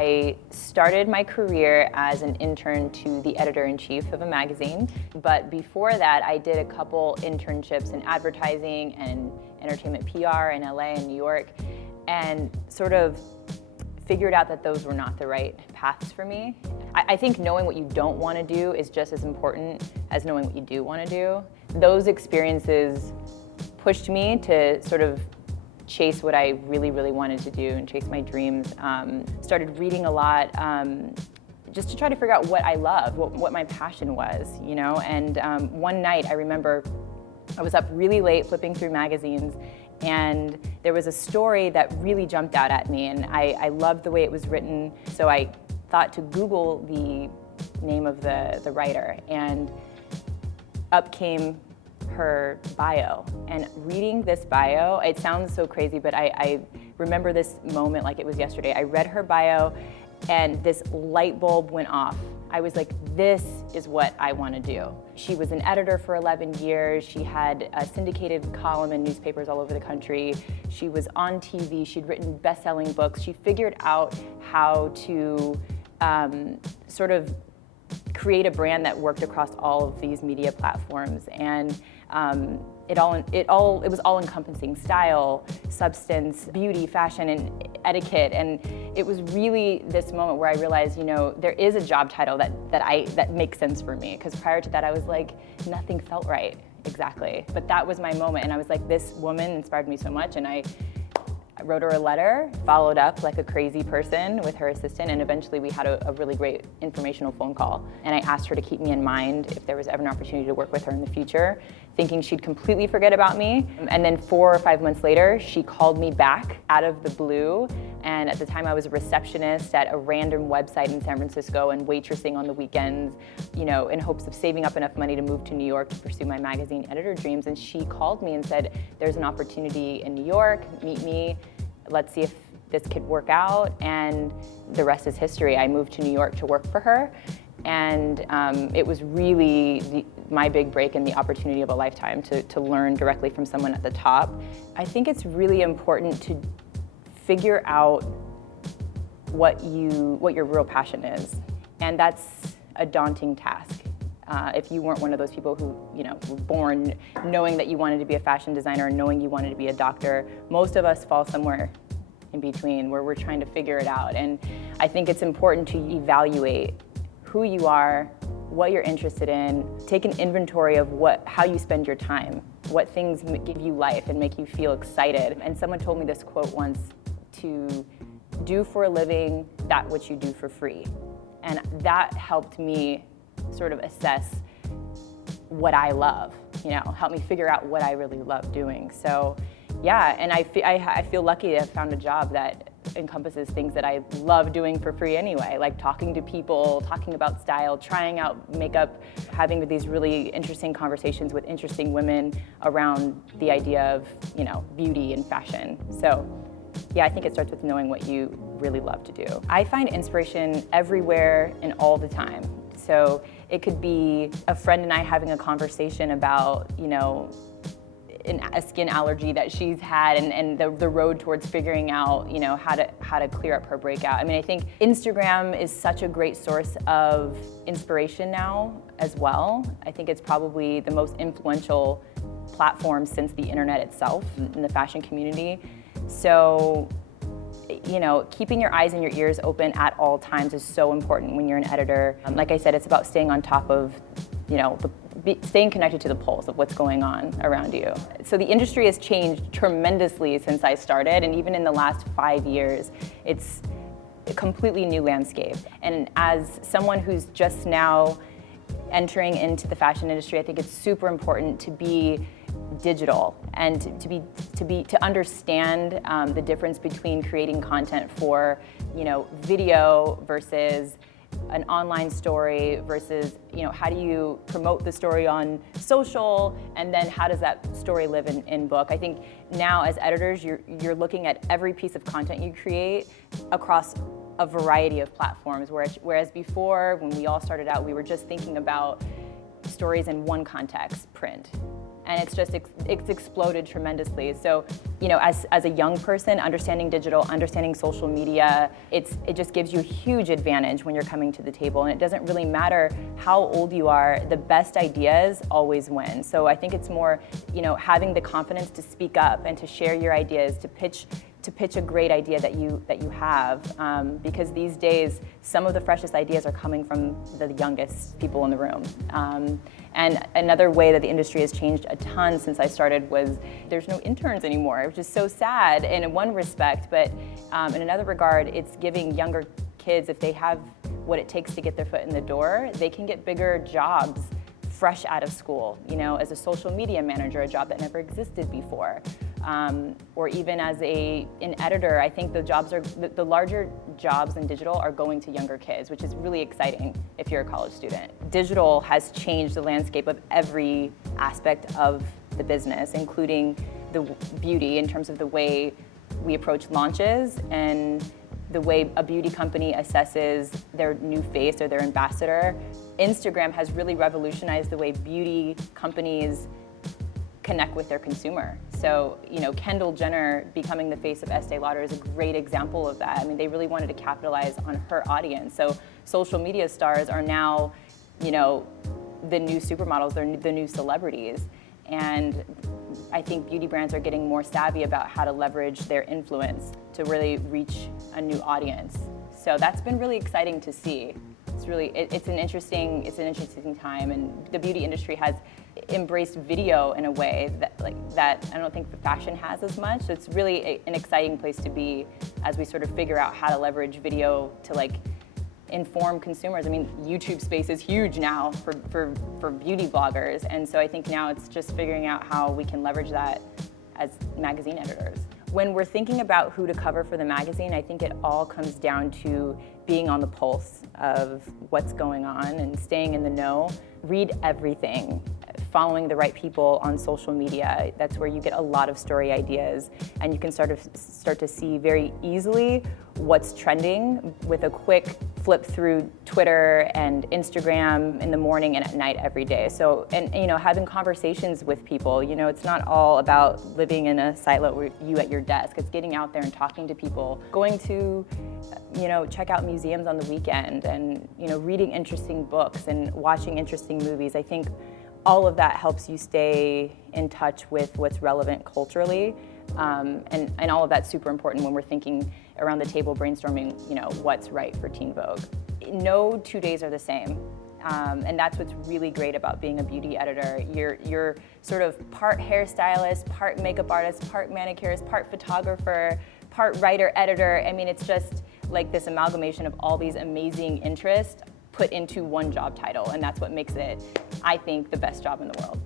I started my career as an intern to the editor-in-chief of a magazine, but before that I did a couple internships in advertising and entertainment PR in LA and New York, and sort of figured out that those were not the right paths for me. I think knowing what you don't want to do is just as important as knowing what you do want to do. Those experiences pushed me to sort of chase what I really, really wanted to do and chase my dreams. Started reading a lot just to try to figure out what I loved, what my passion was, you know? And one night I remember I was up really late flipping through magazines, and there was a story that really jumped out at me, and I loved the way it was written, so I thought to Google the name of the writer, and up came her bio. And reading this bio, it sounds so crazy, but I remember this moment like it was yesterday. I read her bio and this light bulb went off. I was like, this is what I want to do. She was an editor for 11 years. She had a syndicated column in newspapers all over the country. She was on TV. She'd written best-selling books. She figured out how to sort of create a brand that worked across all of these media platforms, and it was all-encompassing: style, substance, beauty, fashion, and etiquette. And it was really this moment where I realized, you know, there is a job title that makes sense for me. Because prior to that, I was like, nothing felt right exactly. But that was my moment, and I was like, this woman inspired me so much, and I wrote her a letter, followed up like a crazy person with her assistant, and eventually we had a really great informational phone call. And I asked her to keep me in mind if there was ever an opportunity to work with her in the future, thinking she'd completely forget about me. And then 4 or 5 months later, she called me back out of the blue. And at the time I was a receptionist at a random website in San Francisco and waitressing on the weekends, you know, in hopes of saving up enough money to move to New York to pursue my magazine editor dreams. And she called me and said, there's an opportunity in New York, meet me, let's see if this could work out. And the rest is history. I moved to New York to work for her. And it was really my big break and the opportunity of a lifetime to learn directly from someone at the top. I think it's really important to figure out what your real passion is. And that's a daunting task. If you weren't one of those people who, you know, were born knowing that you wanted to be a fashion designer and knowing you wanted to be a doctor, most of us fall somewhere in between where we're trying to figure it out. And I think it's important to evaluate who you are, what you're interested in, take an inventory of how you spend your time, what things give you life and make you feel excited. And someone told me this quote once: to do for a living that which you do for free. And that helped me sort of assess what I love, you know, helped me figure out what I really love doing. So yeah, and I feel lucky to have found a job that encompasses things that I love doing for free anyway, like talking to people, talking about style, trying out makeup, having these really interesting conversations with interesting women around the idea of, you know, beauty and fashion. So yeah, I think it starts with knowing what you really love to do. I find inspiration everywhere and all the time. So it could be a friend and I having a conversation about, you know, a skin allergy that she's had and the road towards figuring out, you know, how to clear up her breakout. I mean, I think Instagram is such a great source of inspiration now as well. I think it's probably the most influential platform since the internet itself in the fashion community. So, you know, keeping your eyes and your ears open at all times is so important when you're an editor. Like I said, it's about staying on top of, you know, staying connected to the pulse of what's going on around you. So the industry has changed tremendously since I started, and even in the last 5 years, it's a completely new landscape. And as someone who's just now entering into the fashion industry, I think it's super important to be digital and to understand the difference between creating content for, you know, video versus an online story versus, you know, how do you promote the story on social, and then how does that story live in book? I think now as editors, you're looking at every piece of content you create across a variety of platforms, whereas before, when we all started out, we were just thinking about stories in one context, print. and it's exploded tremendously. So, as a young person, understanding digital, understanding social media, it just gives you a huge advantage when you're coming to the table, and it doesn't really matter how old you are, the best ideas always win. So I think it's more, having the confidence to speak up and to share your ideas, to pitch a great idea that you have, because these days some of the freshest ideas are coming from the youngest people in the room. And another way that the industry has changed a ton since I started was there's no interns anymore, which is so sad in one respect, but in another regard, it's giving younger kids, if they have what it takes to get their foot in the door, they can get bigger jobs fresh out of school, as a social media manager, a job that never existed before. Or even as an editor, I think the larger jobs in digital are going to younger kids, which is really exciting if you're a college student. Digital has changed the landscape of every aspect of the business, including the beauty in terms of the way we approach launches and the way a beauty company assesses their new face or their ambassador. Instagram has really revolutionized the way beauty companies connect with their consumer. So, Kendall Jenner becoming the face of Estee Lauder is a great example of that. I mean, they really wanted to capitalize on her audience. So social media stars are now, the new supermodels, they're the new celebrities. And I think beauty brands are getting more savvy about how to leverage their influence to really reach a new audience. So that's been really exciting to see. It's an interesting time, and the beauty industry has embraced video in a way that I don't think the fashion has as much. So it's really an exciting place to be as we sort of figure out how to leverage video to inform consumers. I mean, YouTube space is huge now for beauty bloggers, and so I think now it's just figuring out how we can leverage that as magazine editors. When we're thinking about who to cover for the magazine, I think it all comes down to being on the pulse of what's going on and staying in the know. Read everything, following the right people on social media. That's where you get a lot of story ideas, and you can start to see very easily what's trending with a quick flip through Twitter and Instagram in the morning and at night every day. So, and having conversations with people, it's not all about living in a silo with you at your desk. It's getting out there and talking to people, going to, check out museums on the weekend, and, reading interesting books and watching interesting movies. I think all of that helps you stay in touch with what's relevant culturally. And all of that's super important when we're thinking around the table brainstorming, what's right for Teen Vogue. No 2 days are the same. And that's what's really great about being a beauty editor. You're sort of part hairstylist, part makeup artist, part manicurist, part photographer, part writer, editor. I mean, it's just like this amalgamation of all these amazing interests put into one job title, and that's what makes it, I think, the best job in the world.